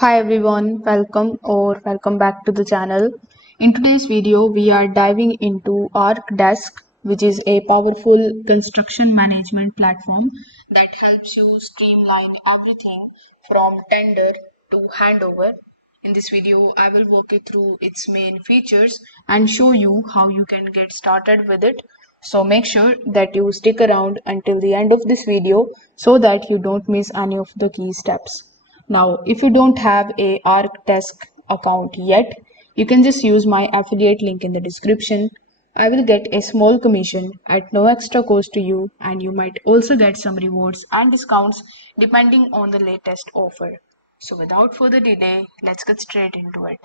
Hi everyone, welcome back to the channel. In today's video, we are diving into Archdesk, which is a powerful construction management platform that helps you streamline everything from tender to handover. In this video, I will walk you through its main features and show you how you can get started with it. So make sure that you stick around until the end of this video so that you don't miss any of the key steps. Now, if you don't have a Archdesk account yet, you can just use my affiliate link in the description. I will get a small commission at no extra cost to you, and you might also get some rewards and discounts depending on the latest offer. So without further delay, let's get straight into it.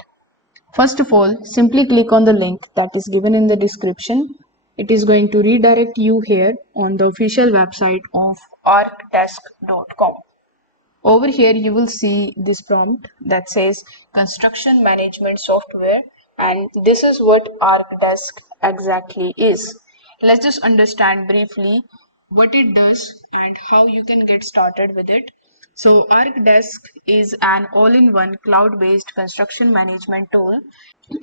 First of all, simply click on the link that is given in the description. It is going to redirect you here on the official website of archdesk.com. Over here, you will see this prompt that says construction management software, and this is what Archdesk exactly is. Let's just understand briefly what it does and how you can get started with it. So, Archdesk is an all-in-one cloud-based construction management tool.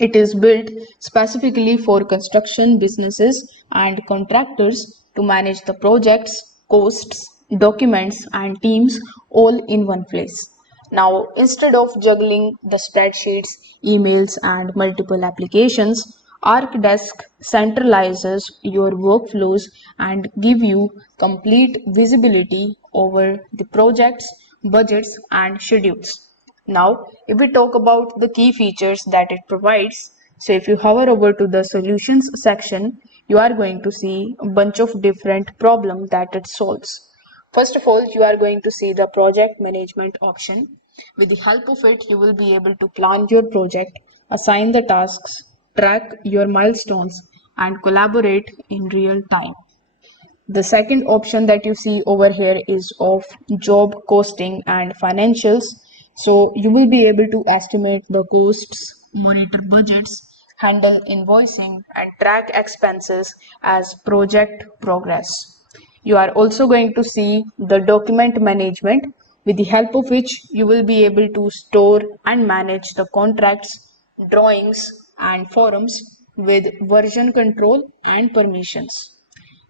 It is built specifically for construction businesses and contractors to manage the projects, costs, documents, and teams all in one place. Now, instead of juggling the spreadsheets, emails, and multiple applications, Archdesk centralizes your workflows and give you complete visibility over the projects, budgets, and schedules. Now, if we talk about the key features that it provides, so if you hover over to the solutions section, you are going to see a bunch of different problems that it solves. First of all, you are going to see the project management option. With the help of it, you will be able to plan your project, assign the tasks, track your milestones, and collaborate in real time. The second option that you see over here is of job costing and financials. So you will be able to estimate the costs, monitor budgets, handle invoicing, and track expenses as project progress. You are also going to see the document management, with the help of which you will be able to store and manage the contracts, drawings, and forms with version control and permissions.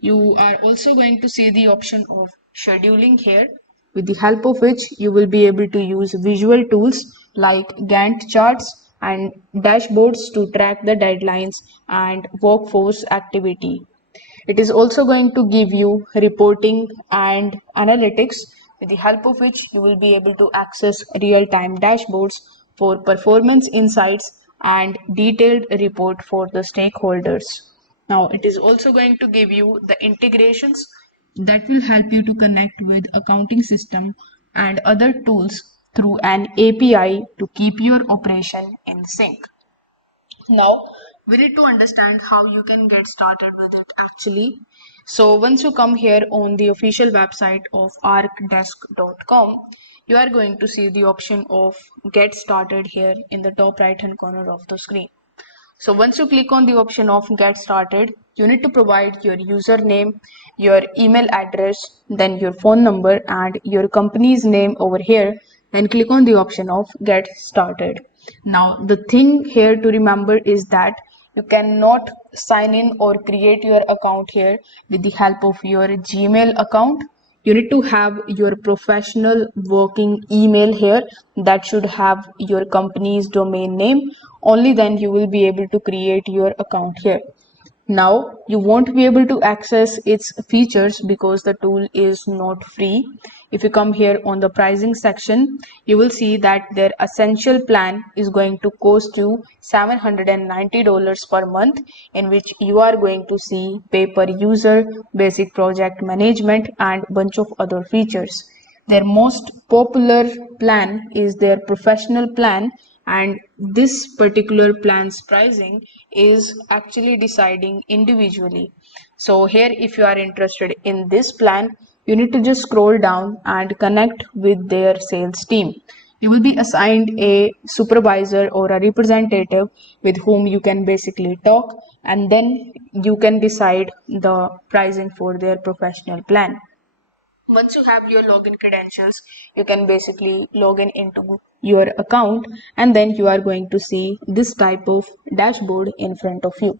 You are also going to see the option of scheduling here, with the help of which you will be able to use visual tools like Gantt charts and dashboards to track the deadlines and workforce activity. It is also going to give you reporting and analytics, with the help of which you will be able to access real-time dashboards for performance insights and detailed report for the stakeholders. Now, it is also going to give you the integrations that will help you to connect with accounting system and other tools through an API to keep your operation in sync. Now, we need to understand how you can get started with it actually. So, once you come here on the official website of archdesk.com, you are going to see the option of get started here in the top right hand corner of the screen. So once you click on the option of get started, you need to provide your username, your email address, then your phone number and your company's name over here, and click on the option of get started. Now the thing here to remember is that you cannot sign in or create your account here with the help of your Gmail account. You need to have your professional working email here that should have your company's domain name. Only then you will be able to create your account here. Now you won't be able to access its features because the tool is not free. If you come here on the pricing section, you will see that their essential plan is going to cost you $790 per month, in which you are going to see pay per user, basic project management, and bunch of other features. Their most popular plan is their professional plan, and this particular plan's pricing is actually deciding individually. So here, if you are interested in this plan, you need to just scroll down and connect with their sales team. You will be assigned a supervisor or a representative with whom you can basically talk, and then you can decide the pricing for their professional plan. Once you have your login credentials, you can basically log in into your account, and then you are going to see this type of dashboard in front of you.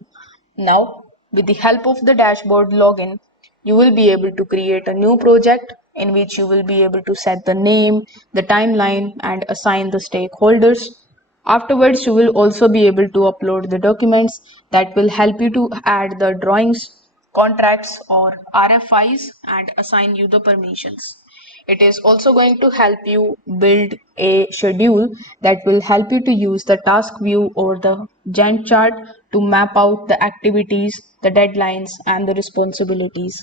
Now, with the help of the dashboard login, you will be able to create a new project in which you will be able to set the name, the timeline, and assign the stakeholders. Afterwards, you will also be able to upload the documents that will help you to add the drawings, contracts, or RFIs and assign you the permissions. It is also going to help you build a schedule that will help you to use the task view or the Gantt chart to map out the activities, the deadlines, and the responsibilities.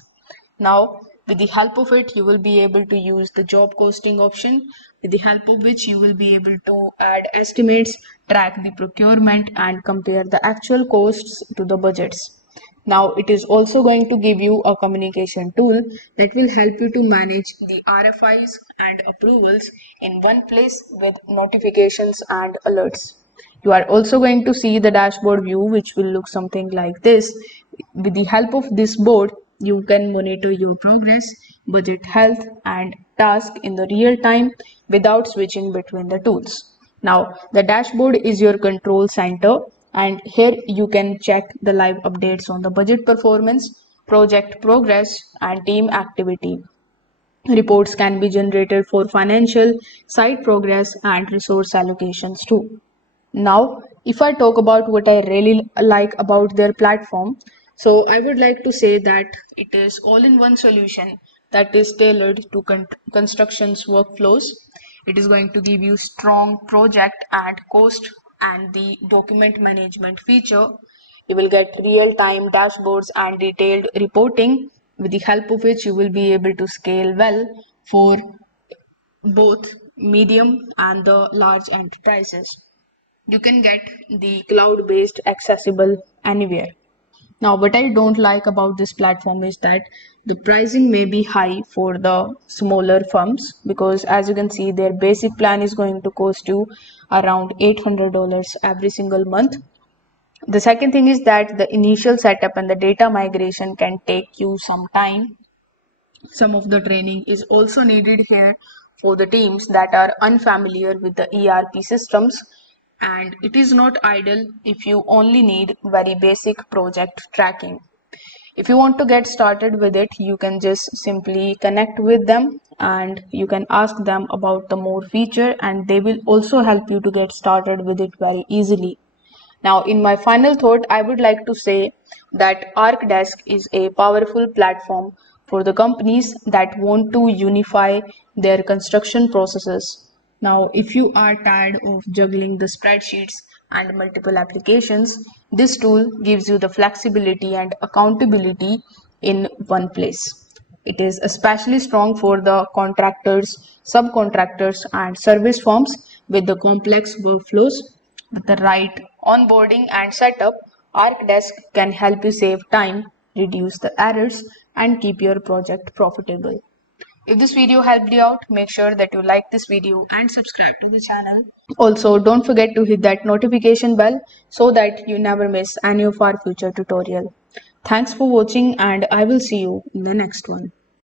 Now, with the help of it, you will be able to use the job costing option, with the help of which you will be able to add estimates, track the procurement, and compare the actual costs to the budgets. Now, it is also going to give you a communication tool that will help you to manage the RFIs and approvals in one place with notifications and alerts. You are also going to see the dashboard view, which will look something like this. With the help of this board, you can monitor your progress, budget health, and task in the real time without switching between the tools. Now, the dashboard is your control center, and here you can check the live updates on the budget performance, project progress, and team activity. Reports can be generated for financial, site progress, and resource allocations too. Now, if I talk about what I really like about their platform, so I would like to say that it is all-in-one solution that is tailored to construction's workflows. It is going to give you strong project and cost and the document management feature. You will get real-time dashboards and detailed reporting, with the help of which you will be able to scale well for both medium and the large enterprises. You can get the cloud based accessible anywhere. Now, what I don't like about this platform is that the pricing may be high for the smaller firms, because as you can see, their basic plan is going to cost you around $800 every single month. The second thing is that the initial setup and the data migration can take you some time. Some of the training is also needed here for the teams that are unfamiliar with the ERP systems, and it is not ideal if you only need very basic project tracking. If you want to get started with it, you can just simply connect with them and you can ask them about the more feature, and they will also help you to get started with it very easily. Now, in my final thought, I would like to say that Archdesk is a powerful platform for the companies that want to unify their construction processes. Now, if you are tired of juggling the spreadsheets and multiple applications, this tool gives you the flexibility and accountability in one place. It is especially strong for the contractors, subcontractors, and service firms with the complex workflows. With the right onboarding and setup, Archdesk can help you save time, reduce the errors, and keep your project profitable. If this video helped you out, make sure that you like this video and subscribe to the channel. Also, don't forget to hit that notification bell so that you never miss any of our future tutorial. Thanks for watching, and I will see you in the next one.